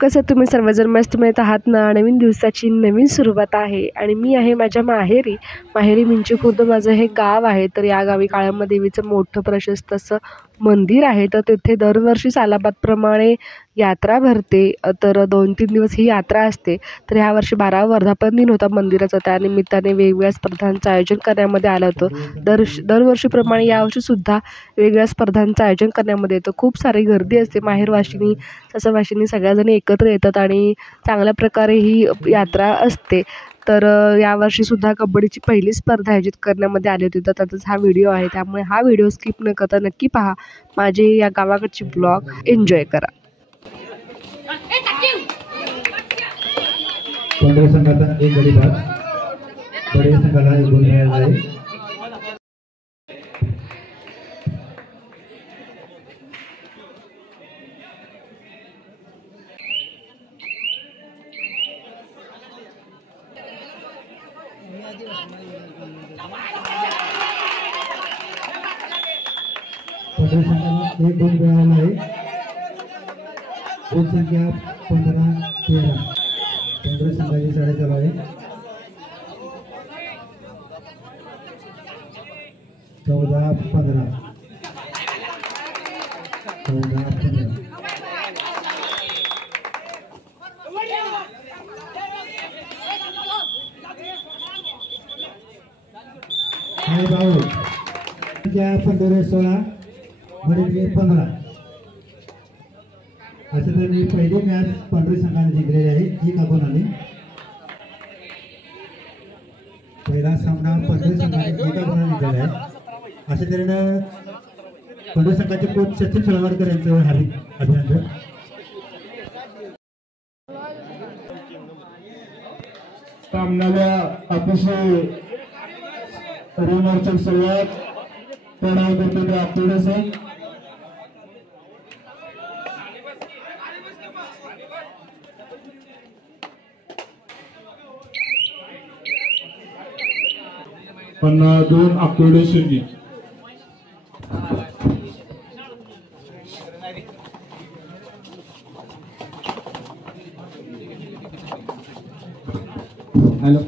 कसं तुम्ही सर्वजण मस्त मिळत आहात ना. नवीन दिवसाची नवीन सुरुवात आहे आणि मी आहे माझ्या माहेरी मिंची खुर्द माझं हे गाव आहे. तर या गावी काळाम्मा देवीचं मोठं प्रशस्त असं मंदिर आहे. तर तिथे दरवर्षी सालाबादप्रमाणे यात्रा भरते. तर 2-3 दिवस ही यात्रा असते. तर ह्यावर्षी 12वा वर्धापन दिन होता मंदिराचा. त्यानिमित्ताने वेगवेगळ्या स्पर्धांचं आयोजन करण्यामध्ये आलं होतं. दरवर्षीप्रमाणे यावर्षीसुद्धा वेगवेगळ्या स्पर्धांचं आयोजन करण्यामध्ये येतं. खूप सारी गर्दी असते. माहेरवाशिणी सासरवाशिणी सगळ्याजणी एकत्र येतात आणि चांगल्या प्रकारे ही यात्रा असते. तर यावर्षीसुद्धा कबड्डीची पहिली स्पर्धा आयोजित करण्यामध्ये आली होती. तर त्याचाच हा व्हिडिओ आहे. त्यामुळे हा व्हिडिओ स्किप न करता नक्की पहा. माझे या गावाकडचे ब्लॉग एन्जॉय करा. पंधरा संघाचा एक गडी बाद, बडे संघाला एक गुण मिळाला आहे. पंधरा संघाला एक गुण मिळाला आहे. गुण संख्या 15-13. 15 संघाची साडे चालू आहे. 14-15. 14-15. आणि भाऊ संख्या 15-16. बडे 15. अशा तऱ्हेने पहिली मॅच पंढरी संघाने जिंकलेली आहे. ही कापून आली. पहिला सामना पंढरी संघाने एका गुणाने जिंकलेला आहे. अशा तऱ्हेनं पंढरी संघाचे कोच सचिन सोळवडकर यांचं हार्दिक अभिनंदन. सामन्याला अतिशय रोमांचक सुरुवात करणार करतो ते आपल्याला सण. पण 2 आठवडे शिंगी हॅलो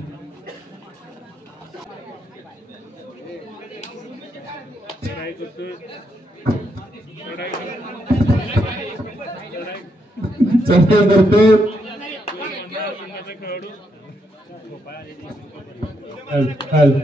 चर्चा करतो. हॅलो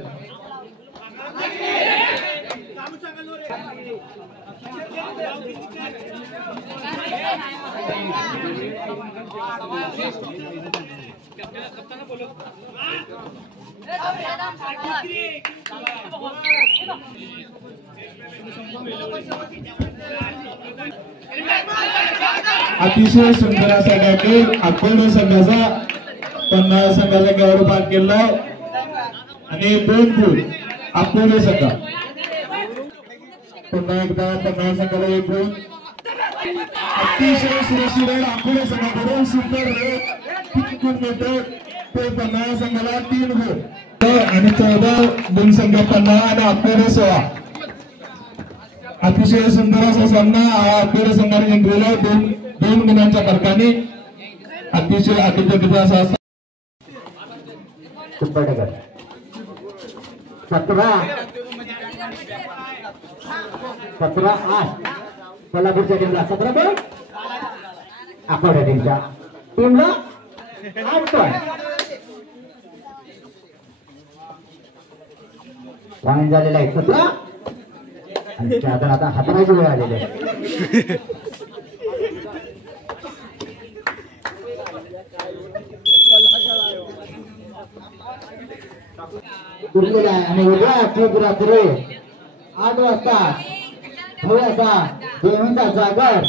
अतिशय सुंदर असा खेळ अकोला संघाचा 50 संघाचा गौरव पार केला आणि 2 गुण अकोला संघ. पुन्हा एकदा 50 संघाला 1 गुण. अतिशय सुरक्षित अकोला संघाकडून सुंदर गुण मिळतो. ते 50 संघाला 3 गुण आणि 14 गुण संघ 50 आणि अकोला 16. अतिशय सुंदर असा सामना अकोला संघाने जिंकलेला 2 गुणांच्या फरकाने. अतिशय अतिशय असा 17-8 कोल्हापूरच्या टीमला 17 पॉईंट. आकोडा टीमला 8 पॉईंट. पॉईंट झालेला आहे 17 आणि त्यातून आता हाताळायची वेळ आलेली आहे. उरलेला आहे आणि उद्या खूप रात्री 8 वाजता थोडासा देवीचा जागर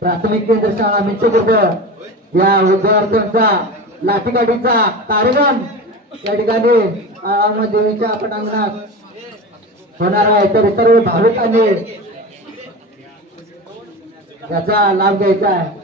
प्राथमिक केंद्र शाळा मिंचखुर्द या विद्यार्थ्यांचा लाठीकाठीचा कार्यक्रम या ठिकाणी काळाम्मा देवीच्या पटांगणात होणार आहे. तर सर्व भाविकांनी याचा लाभ घ्यायचा आहे.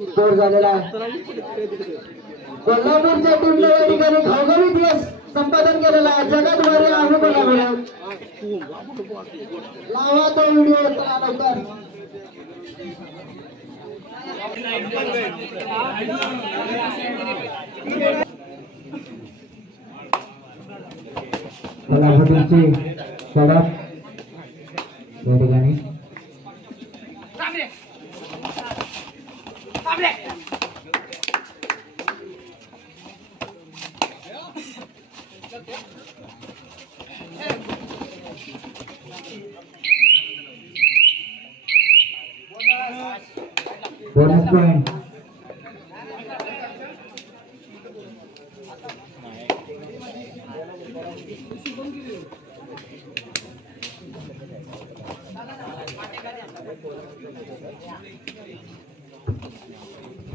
स्कोर झालेला आहे. कोल्हापूरच्या टीमने या ठिकाणी घवघवीत यश संपादन केलेला आहे. जगात भारी अनुभव लावा तो व्हिडिओ लवकर. कोल्हापूरची सडक या ठिकाणी bonus point.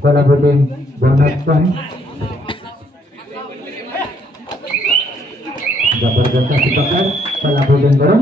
Kolhapur team bonus point. जबरदस्त अशी पकड कोल्हापूर टीम करून.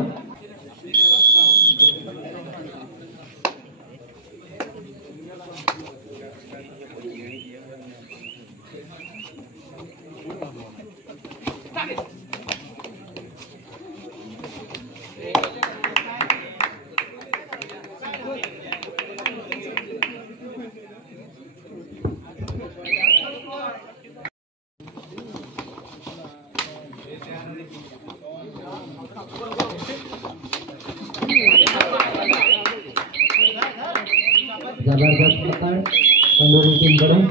जबरदस्त पकड तंदुरी टीम कडून.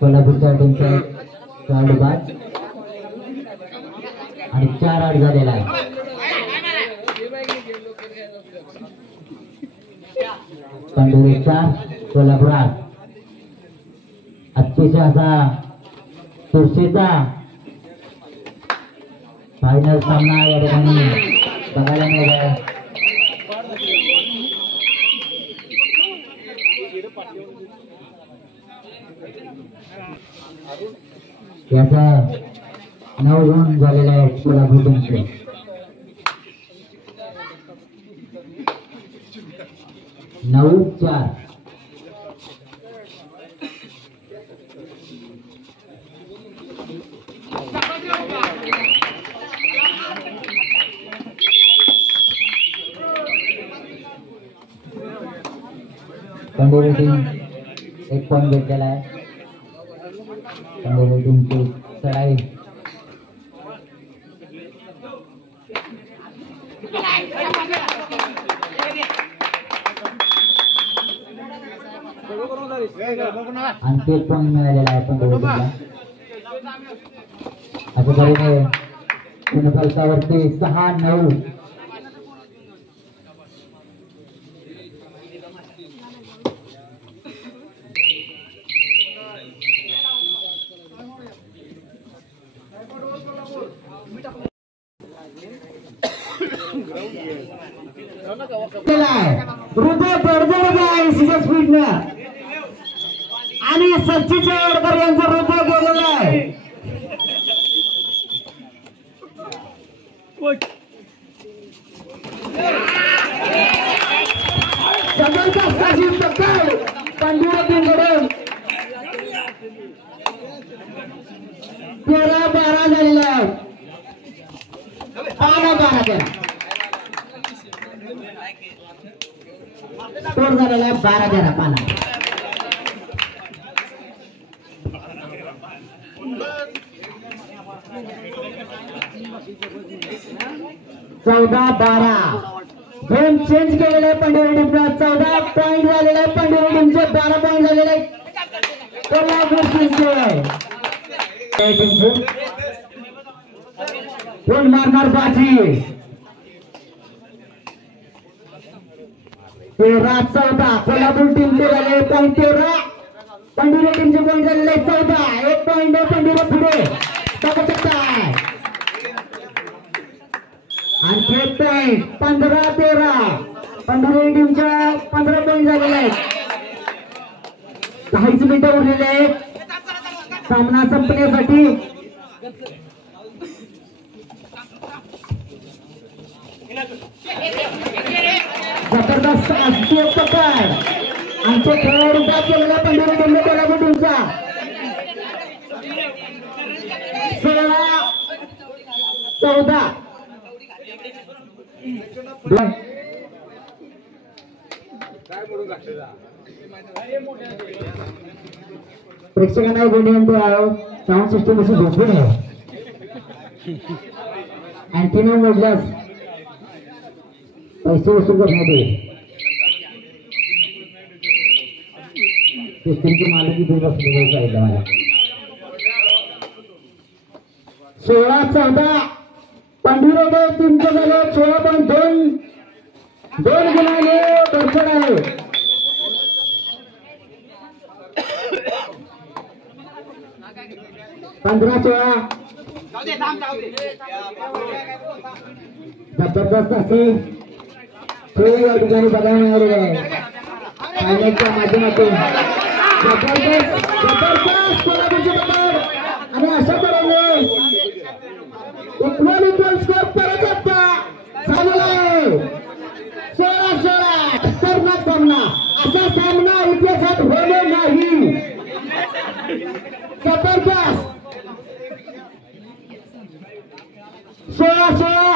कोल्हापूरच्या टीमचा खेळाडू बाद आणि 4 आउट झालेला आहे. तंदुरी 4 कोल्हापूर 8. अतिशय असा चुरशीचा फायनल सामना या ठिकाणी बघायला मिळाला. याचा 9 रन झालेला आहे कोल्हापूर टीमचे. नऊ 4. कंडोरी टीम 1 पॉइंट घेतलेला आहे. कंडोरी टीमची चढाई आणखी 1 पॉइंट मिळालेला आहे कंडोरी टीमला. अशा तऱ्हेने गुणफलकावरती 6-9. हृदय बडबडत आहे सीजन स्पीड आणि सचिन जयवडकर यांचं हृदय बोललेलं आहे. जबरदस्त अशी पकड पंढरा टीमकडून. 13-12 झालेला आहे. 12-13 स्कोर झालेला आहे. 12-13 पाना. चौदा 12 गेम चेंज केलेले पंढरी टीमला. 14 पॉइंट झालेले आहे पंढरी टीमचे. 12 पॉइंट झालेले आहेत कोल्हापूर टीमचे. कोण मारणार बाजी. 13-14 कोल्हापूर टीमचे झाले पॉइंट. 13 पंढरी टीमचे पॉइंट झालेले 14. 1 पॉइंट पंढरी पुढे बघू शकता. आणखी 1 पॉइंट 15-13 पंढरी टीमच्या 15 पॉइंट झालेले आहेत. 10 मिनिटं उरलेले आहेत सामना संपण्यासाठी. जबरदस्त अशी एक पकड आमचे खेळाडूचा केलेला पंधरा बंद कोल्हापूर टीमचा 16-14. प्रेक्षकांना विनंती आहे साऊंड सिस्टम अशी झोपू नये अँटिना मोडल्यास पैसे वसूल करण्यात येईल सिस्टमचे मालक इथे बसलेले सांगितलं मला 16-14 पंढरीराव टीमचं झालं 16.2 गुणाने दर्शन आहे. जबरदस्त असे खेळ या ठिकाणी बघायला मिळालेले आहे फायनलच्या माध्यमातून. जबरदस्त कोल्हापूरची पकड आणि अशा तऱ्हेने इक्वल स्कोर परत एकदा झालेला आहे. 16-16 खतरनाक सामना. असा सामना इतिहासात होणे नाही. जबरदस्त 16-16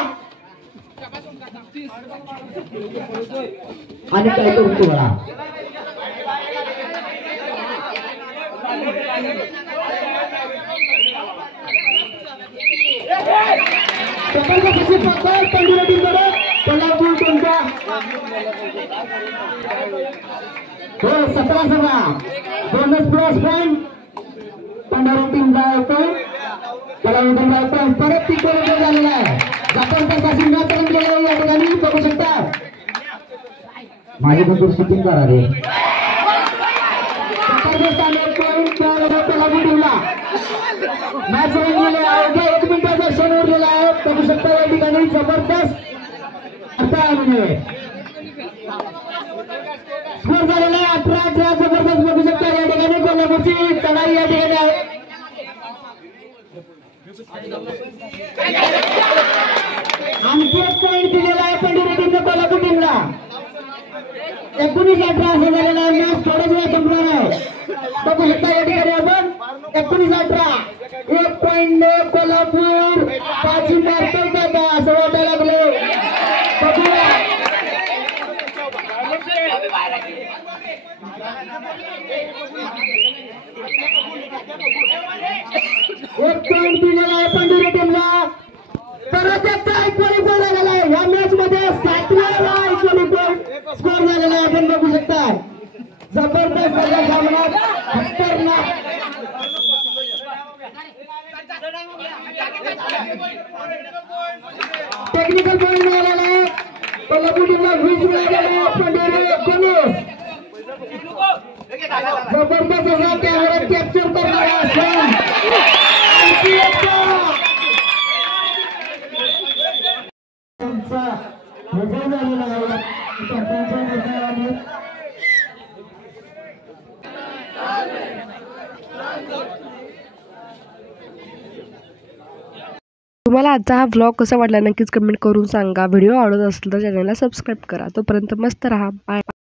आणि काय करू तुम्हाला जबरदस्त पकड पंढरी टीमकडे कोल्हापूर टीमचा हो 17-16 बोनस प्लस पॉईंट पंढरी टीमला येतो. परत ती गोल झालेला आहे. जबरदस्त अशी मॅच रंगलेली आहे या ठिकाणी बघू शकता. माझी पण शूटिंग करावे कोल्हापूर टीमला मॅच रंगलेली आहे. 1 मिनिटाचा क्षण उरलेला आहे बघू शकता या ठिकाणी. जबरदस्त स्कोर झालेला आहे 18-18. जबरदस्त बघू शकता या ठिकाणी कोल्हापूरची चढाई या ठिकाणी आहे. आणखी एक पॉईंट दिलेला आहे पंढरी टीमच्या कोल्हापूर टीमला. 19-18 असं झालेला आहे. मॅच थोड्याच वेळ संपणार आहे बघू शकता या ठिकाणी आपण. 19-18 1 पॉईंट कोल्हापूर 5 मारतोय का असं वाटायला लागले बघूया. एक पॉईंट दिलेला आहे पंढरी टीमला. परत एकदा इक्वली गोल झालेला आहे या मॅच मध्ये. 7वा इक्वली गोल स्कोर झालेला आहे आपण बघू शकता. जबरदस्त असा सामना खतरनाक. टेक्निकल पॉईंट मिळालेला आहे कोल्हापूर टीमला. 20 मिळालेला आहे पंढरी 19. जबरदस्त असा कॅमेरा कॅप्चर करणारा असेल. तुम्हाला आजचा हा व्लॉग कसा वाटला नक्कीच कमेंट करून सांगा. व्हिडिओ आवडत असेल तर चॅनलला सबस्क्राईब करा. तोपर्यंत मस्त राहा. बाय.